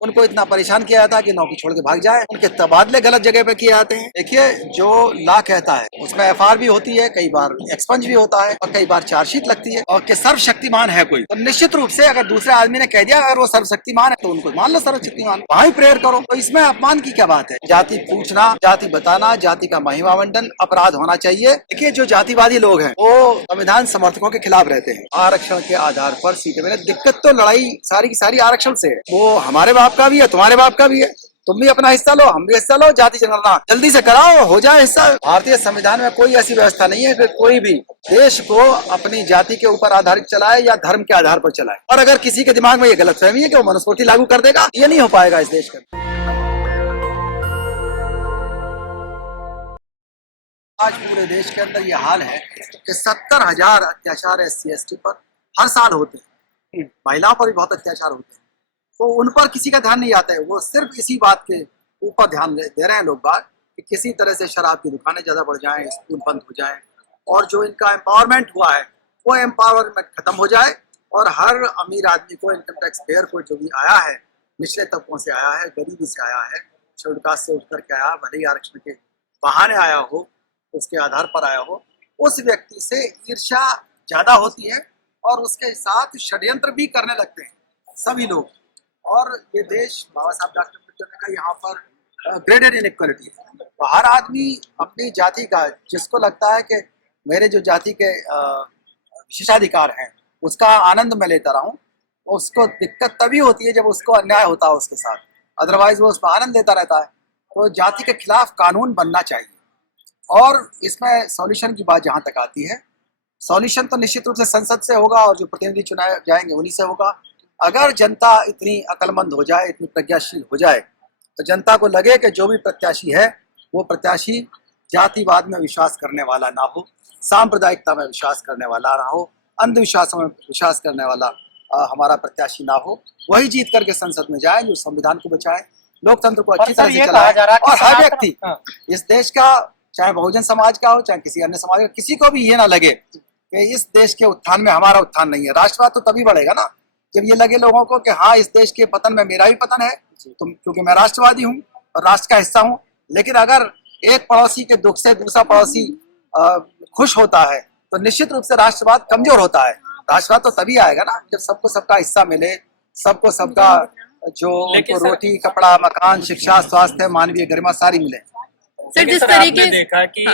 उनको इतना परेशान किया जाता है कि नौकरी छोड़ के भाग जाए। उनके तबादले गलत जगह पे किए जाते हैं। देखिए, जो लॉ कहता है उसमें एफआर भी होती है, कई बार एक्सपंज भी होता है और कई बार चार्जशीट लगती है। और कि सर्वशक्तिमान है कोई, तो निश्चित रूप से अगर दूसरे आदमी ने कह दिया अगर वो सर्वशक्तिमान है तो उनको मान लो सर्वशक्तिमान, वहाँ ही प्रेयर करो। तो इसमें अपमान की क्या बात है? जाति पूछना, जाति बताना, जाति का महिमामंडन अपराध होना चाहिए। देखिए, जो जातिवादी लोग हैं वो संविधान समर्थकों के खिलाफ रहते हैं। आरक्षण के आधार पर सीटें, मैंने दिक्कत तो लड़ाई सारी की सारी आरक्षण से है। वो हमारे बाप का भी है, तुम्हारे बाप का भी है। तुम भी अपना हिस्सा लो, हम भी हिस्सा लो, जाति जनगणना जल्दी से कराओ, हो जाए हिस्सा। भारतीय संविधान में कोई ऐसी व्यवस्था नहीं है कि कोई भी देश को अपनी जाति के ऊपर आधारित चलाए या धर्म के आधार पर चलाए। और अगर किसी के दिमाग में ये गलतफहमी है कि वो मनुस्मृति लागू कर देगा, ये नहीं हो पाएगा इस देश का। आज पूरे देश के अंदर ये हाल है कि 70,000 अत्याचार SC/ST पर हर साल होते हैं। महिलाओं पर भी बहुत अत्याचार होते हैं, तो उन पर किसी का ध्यान नहीं आता है। वो सिर्फ इसी बात के ऊपर ध्यान दे रहे हैं लोग बात कि किसी तरह से शराब की दुकानें ज्यादा बढ़ जाएं, स्कूल बंद हो जाएं और जो इनका एम्पावरमेंट हुआ है वो एम्पावरमेंट खत्म हो जाए और हर अमीर आदमी को, इनकम टैक्स पेयर को, जो भी आया है निचले तबकों से आया है, गरीबी से आया है, शेड्यूल कास्ट से उठ करके आया, भले ही आरक्षण के बहाने आया हो, उसके आधार पर आया हो, उस व्यक्ति से ईर्ष्या ज्यादा होती है और उसके साथ षड्यंत्र भी करने लगते हैं सभी लोग। और ये देश बाबा साहब डॉक्टर अम्बेडकर ने कहा यहाँ पर ग्रेडेड इनइक्वालिटी है। तो हर आदमी अपनी जाति का, जिसको लगता है कि मेरे जो जाति के विशेषाधिकार हैं उसका आनंद मैं लेता रहूं, उसको दिक्कत तभी होती है जब उसको अन्याय होता है उसके साथ, अदरवाइज वो उसमें आनंद लेता रहता है। तो जाति के खिलाफ कानून बनना चाहिए। और इसमें सॉल्यूशन की बात जहाँ तक आती है, सॉल्यूशन तो निश्चित रूप से संसद से होगा और जो प्रतिनिधि चुनाए जाएंगे उन्हीं से होगा। अगर जनता इतनी अक्लमंद हो जाए, इतनी प्रज्ञाशील हो जाए, तो जनता को लगे कि जो भी प्रत्याशी है वो प्रत्याशी जातिवाद में विश्वास करने वाला ना हो, सांप्रदायिकता में विश्वास करने वाला ना हो, अंधविश्वासों में विश्वास करने वाला हमारा प्रत्याशी ना हो, वही जीत करके संसद में जाए, जो संविधान को बचाए, लोकतंत्र को अच्छी तरह से चलाए। और हर व्यक्ति इस देश का, चाहे बहुजन समाज का हो चाहे किसी अन्य समाज का, किसी को भी ये ना लगे कि इस देश के उत्थान में हमारा उत्थान नहीं है। राष्ट्रवाद तो तभी बढ़ेगा ना जब ये लगे लोगों को कि हाँ, इस देश के पतन में मेरा भी पतन है, क्योंकि मैं राष्ट्रवादी हूँ और राष्ट्र का हिस्सा हूँ। लेकिन अगर एक पड़ोसी के दुख से दूसरा पड़ोसी खुश होता है तो निश्चित रूप से राष्ट्रवाद कमजोर होता है। राष्ट्रवाद तो तभी आएगा ना जब सबको सबका हिस्सा मिले, सबको सबका जो उनको रोटी, कपड़ा, मकान, शिक्षा, स्वास्थ्य, मानवीय गरिमा सारी मिले। सर, जिस तरीके देखा कि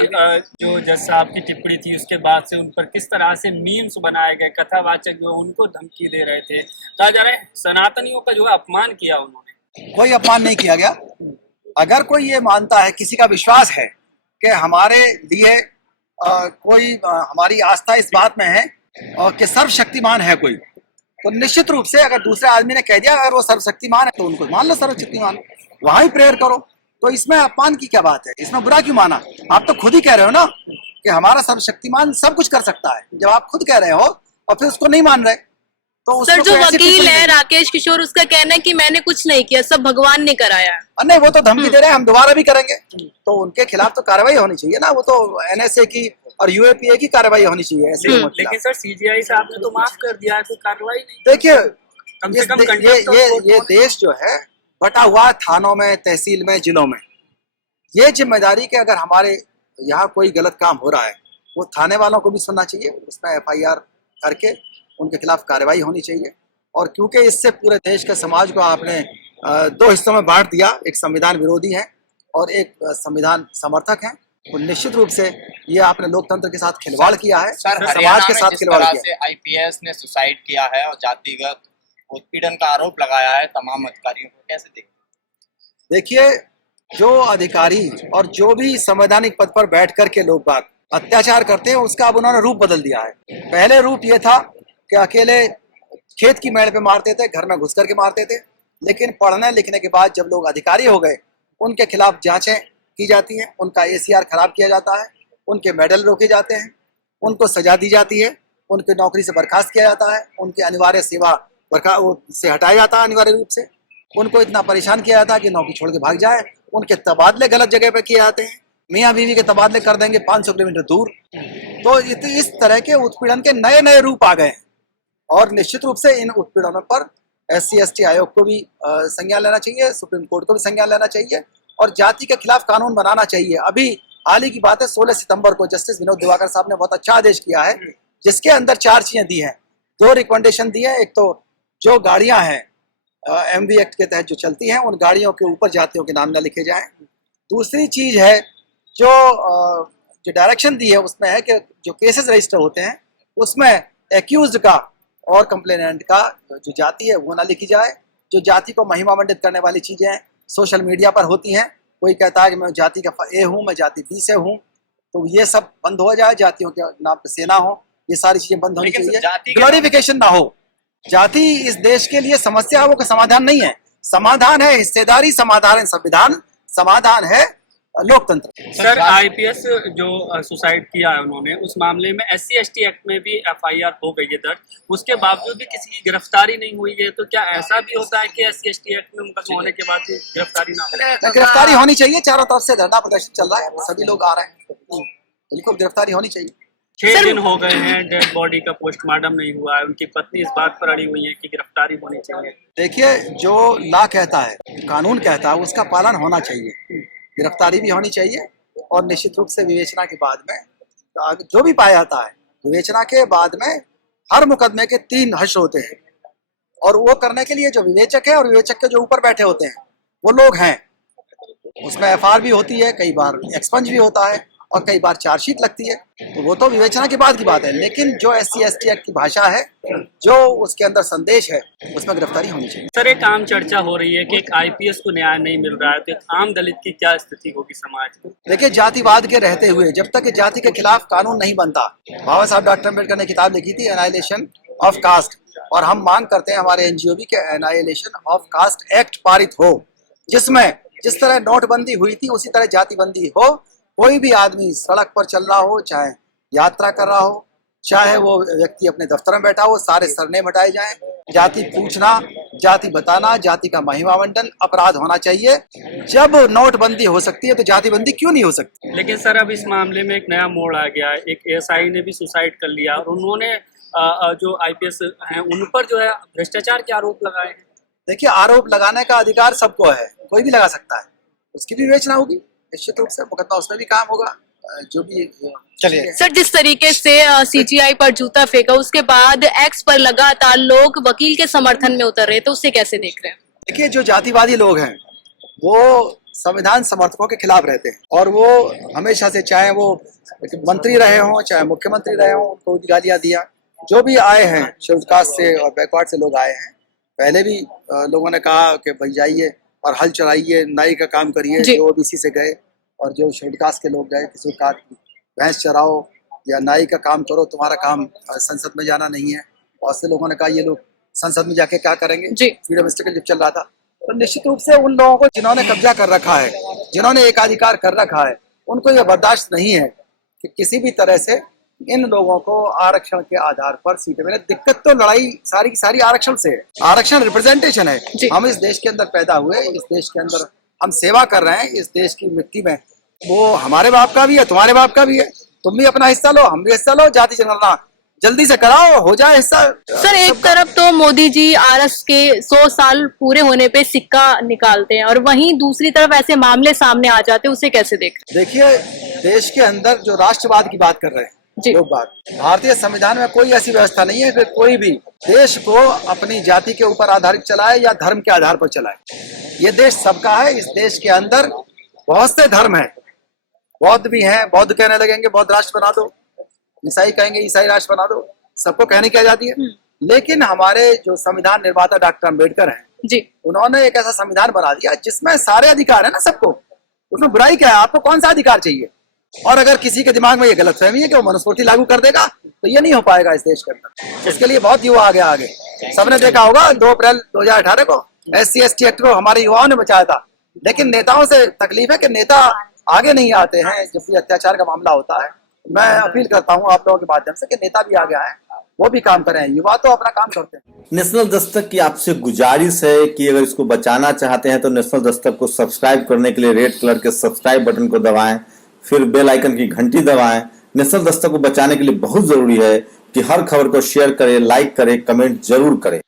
जो जज साहब की टिप्पणी थी उसके बाद से उन पर किस तरह से मीम्स बनाए गए, कथावाचक जो उनको धमकी दे रहे थे, कहा जा रहा है सनातनियों का जो है अपमान किया उन्होंने। कोई अपमान नहीं किया गया। अगर कोई ये मानता है, किसी का विश्वास है कि हमारे लिए कोई हमारी आस्था इस बात में है और कि सर्वशक्तिमान है कोई, तो निश्चित रूप से अगर दूसरे आदमी ने कह दिया अगर वो सर्वशक्तिमान है तो उनको मान लो सर्वशक्तिमान, वहां ही प्रेयर करो। तो इसमें अपमान की क्या बात है? इसमें बुरा क्यों माना? आप तो खुद ही कह रहे हो ना कि हमारा सर्वशक्तिमान सब कुछ कर सकता है। जब आप खुद कह रहे हो और फिर उसको नहीं मान रहे तो सर, जो वकील है राकेश किशोर, उसका कहना है कि मैंने कुछ नहीं किया, सब भगवान ने कराया। नहीं, वो तो धमकी दे रहे हैं हम दोबारा भी करेंगे, तो उनके खिलाफ तो कार्रवाई होनी चाहिए ना। वो तो NSA की और UAPA की कार्रवाई होनी चाहिए ऐसे। लेकिन सर CGI साहब ने तो माफ कर दिया है, कोई कार्रवाई नहीं। देखिए, कम से कम ये देश जो है बटा हुआ थानों में, तहसील में, जिलों में। ये जिम्मेदारी कि अगर हमारे यहाँ कोई गलत काम हो रहा है वो थाने वालों को भी सुनना चाहिए, उसमें FIR करके उनके खिलाफ कार्रवाई होनी चाहिए। और क्योंकि इससे पूरे देश के समाज को आपने दो हिस्सों में बांट दिया, एक संविधान विरोधी है और एक संविधान समर्थक है, तो निश्चित रूप से ये आपने लोकतंत्र के साथ खिलवाड़ किया है, समाज के साथ खिलवाड़ किया है। IPS ने सुसाइड किया है और जातिगत उत्पीड़न का आरोप लगाया है तमाम अधिकारियों को, कैसे देखिए, जो अधिकारी और जो भी संवैधानिक पद पर बैठ करके लोग बात अत्याचार करते हैं उसका अब उन्होंने रूप बदल दिया है। पहले रूप ये था कि अकेले खेत की मेड़ पे मारते थे, घर में घुस करके मारते थे, लेकिन पढ़ने लिखने के बाद जब लोग अधिकारी हो गए उनके खिलाफ जांचें की जाती हैं, उनका ACR खराब किया जाता है, उनके मेडल रोके जाते हैं, उनको सजा दी जाती है, उनकी नौकरी से बर्खास्त किया जाता है, उनकी अनिवार्य सेवा से हटाया जाता है अनिवार्य रूप से, उनको इतना परेशान किया जाता है कि नौकरी छोड़ के भाग जाए, उनके तबादले गलत जगह पे किए जाते हैं, मियाँ बीवी के तबादले कर देंगे 500 किलोमीटर दूर। तो इस तरह के उत्पीड़न के नए नए रूप आ गए हैं और निश्चित रूप से इन उत्पीड़नों पर SC/ST आयोग को भी संज्ञान लेना चाहिए, सुप्रीम कोर्ट को भी संज्ञान लेना चाहिए और जाति के खिलाफ कानून बनाना चाहिए। अभी हाल ही की बात है, 16 सितंबर को जस्टिस विनोद दिवाकर साहब ने बहुत अच्छा आदेश किया है, जिसके अंदर 4 चीजें दी हैं, 2 रिकमेंडेशन दी है। एक तो जो गाड़ियां हैं MV एक्ट के तहत जो चलती हैं, उन गाड़ियों के ऊपर जातियों के नाम न लिखे जाएं। दूसरी चीज है जो डायरेक्शन दी है उसमें है कि जो केसेस रजिस्टर होते हैं उसमें एक्यूज्ड का और कंप्लेनेंट का जो जाति है वो ना लिखी जाए। जो जाति को महिमा मंडित करने वाली चीजें सोशल मीडिया पर होती हैं, कोई कहता है कि मैं जाति का A हूँ, मैं जाति B से हूँ, तो ये सब बंद हो जाए। जातियों के नाम पे सेना हो, ये सारी चीजें बंद होनी चाहिए। ग्लोरिफिकेशन ना हो। जाति इस देश के लिए समस्या वो का समाधान नहीं है। समाधान है हिस्सेदारी, समाधान है संविधान, समाधान है लोकतंत्र। सर IPS जो सुसाइड किया है उन्होंने, उस मामले में SC/ST एक्ट में भी FIR हो गई है दर्ज, उसके बावजूद भी किसी की गिरफ्तारी नहीं हुई है। तो क्या ऐसा भी होता है कि SC/ST एक्ट में मुकदमा होने के बाद भी गिरफ्तारी ना हो? गिरफ्तारी होनी चाहिए। चारों तरफ से धरना प्रदर्शन चल रहा है, सभी लोग आ रहे हैं, बिल्कुल गिरफ्तारी होनी चाहिए। 6 दिन हो गए हैं, डेड बॉडी का पोस्टमार्टम नहीं हुआ है। उनकी पत्नी इस बात पर अड़ी हुई है कि गिरफ्तारी होनी चाहिए। देखिए, जो लॉ कहता है, कानून कहता है, उसका पालन होना चाहिए। गिरफ्तारी भी होनी चाहिए और निश्चित रूप से विवेचना के बाद में जो भी पाया जाता है, विवेचना के बाद में हर मुकदमे के 3 हश्र होते हैं और वो करने के लिए जो विवेचक है और विवेचक के जो ऊपर बैठे होते हैं वो लोग हैं। उसमें FR भी होती है, कई बार एक्सपंज भी होता है और कई बार चार्जशीट लगती है, तो वो तो विवेचना के बाद की बात है। लेकिन जो SC/ST एक्ट की भाषा है, जो उसके अंदर संदेश है, उसमें गिरफ्तारी होनी चाहिए। सर, एक आम चर्चा हो रही है कि एक IPS को न्याय नहीं मिल रहा है, तो एक आम दलित की क्या स्थिति होगी समाज में? देखिए, जातिवाद के रहते हुए जब तक जाति के खिलाफ कानून नहीं बनता, बाबा साहब डॉक्टर अम्बेडकर ने किताब लिखी थी एनाइलेशन ऑफ कास्ट, और हम मांग करते हैं हमारे NGO भी कि एनाइलेशन ऑफ कास्ट एक्ट पारित हो, जिसमें जिस तरह नोटबंदी हुई थी उसी तरह जातिबंदी हो। कोई भी आदमी सड़क पर चल रहा हो, चाहे यात्रा कर रहा हो, चाहे वो व्यक्ति अपने दफ्तर में बैठा हो, सारे सरनेम हटाए जाएं। जाति पूछना, जाति बताना, जाति का महिमा मंडन अपराध होना चाहिए। जब नोटबंदी हो सकती है तो जातिबंदी क्यों नहीं हो सकती? लेकिन सर, अब इस मामले में एक नया मोड़ आ गया है। एक ASI ने भी सुसाइड कर लिया और उन्होंने जो IPS हैं उन पर जो है भ्रष्टाचार के आरोप लगाए हैं। देखिए, आरोप लगाने का अधिकार सबको है, कोई भी लगा सकता है, उसकी भी विवेचना होगी, निश्चित रूप से मुकदमा उसमें भी काम होगा। जो भी चलिए सर, जिस तरीके से CGI पर जूता फेंका, उसके बाद X पर लगातार लोग वकील के समर्थन में उतर रहे, तो उसे कैसे देख रहे हैं? देखिए, जो जातिवादी लोग हैं वो संविधान समर्थकों के खिलाफ रहते हैं और वो हमेशा से, चाहे वो मंत्री रहे हों, चाहे मुख्यमंत्री रहे हों, उनको गालियां दिया। जो भी आए हैं शेड्यूल कास्ट से और बैकवर्ड से लोग आए हैं, पहले भी लोगों ने कहा कि भाई जाइए और हल चलाइए, नाई का काम करिए। जो OBC से गए और जो शेड्यूल कास्ट के लोग गए, किसी का भैंस चराओ या नाई का काम करो, तुम्हारा काम संसद में जाना नहीं है। बहुत से लोगों ने कहा ये लोग संसद में जाके क्या करेंगे, फ्रीडम स्ट्रगल जब चल रहा था। तो निश्चित रूप से उन लोगों को जिन्होंने कब्जा कर रखा है, जिन्होंने एकाधिकार कर रखा है, उनको यह बर्दाश्त नहीं है कि किसी भी तरह से इन लोगों को आरक्षण के आधार पर सीटें मिले। दिक्कत तो लड़ाई सारी की सारी आरक्षण से है। आरक्षण रिप्रेजेंटेशन है। हम इस देश के अंदर पैदा हुए, इस देश के अंदर हम सेवा कर रहे हैं, इस देश की मिट्टी में वो हमारे बाप का भी है, तुम्हारे बाप का भी है। तुम भी अपना हिस्सा लो, हम भी हिस्सा लो। जाति जनगणना जल्दी से कराओ, हो जाए हिस्सा। सर, एक तरफ तो मोदी जी RS के 100 साल पूरे होने पे सिक्का निकालते हैं और वहीं दूसरी तरफ ऐसे मामले सामने आ जाते हैं, उसे कैसे देख रहे हैं? देखिए, देश के अंदर जो राष्ट्रवाद की बात कर रहे हैं लोग, बात भारतीय संविधान में कोई ऐसी व्यवस्था नहीं है कि कोई भी देश को अपनी जाति के ऊपर आधारित चलाए या धर्म के आधार पर चलाए। ये देश सबका है। इस देश के अंदर बहुत से धर्म हैं, बौद्ध भी हैं, बौद्ध कहने लगेंगे बौद्ध राष्ट्र बना दो, ईसाई कहेंगे ईसाई राष्ट्र बना दो, सबको कहने की आजादी है। लेकिन हमारे जो संविधान निर्माता डॉक्टर अम्बेडकर हैं, उन्होंने एक ऐसा संविधान बना दिया जिसमें सारे अधिकार है ना सबको। उसमें बुराई क्या है? आपको कौन सा अधिकार चाहिए? और अगर किसी के दिमाग में ये गलतफहमी है कि वो मनुस्मृति लागू कर देगा, तो ये नहीं हो पाएगा इस देश के अंदर। इसके लिए बहुत युवा आगे सबने देखा होगा 2 अप्रैल 2018 को SC/ST एक्ट को हमारे युवाओं ने बचाया था। लेकिन नेताओं से तकलीफ है कि नेता आगे नहीं आते हैं जब भी अत्याचार का मामला होता है। मैं अपील करता हूँ आप लोगों के माध्यम से कि नेता भी आगे आए, वो भी काम करें। युवा तो अपना काम करते हैं। नेशनल दस्तक की आपसे गुजारिश है कि अगर इसको बचाना चाहते हैं तो नेशनल दस्तक को सब्सक्राइब करने के लिए रेड कलर के सब्सक्राइब बटन को दबाएं, फिर बेल आइकन की घंटी दबाएं। नेशनल दस्तक को बचाने के लिए बहुत जरूरी है कि हर खबर को शेयर करें, लाइक करें, कमेंट जरूर करें।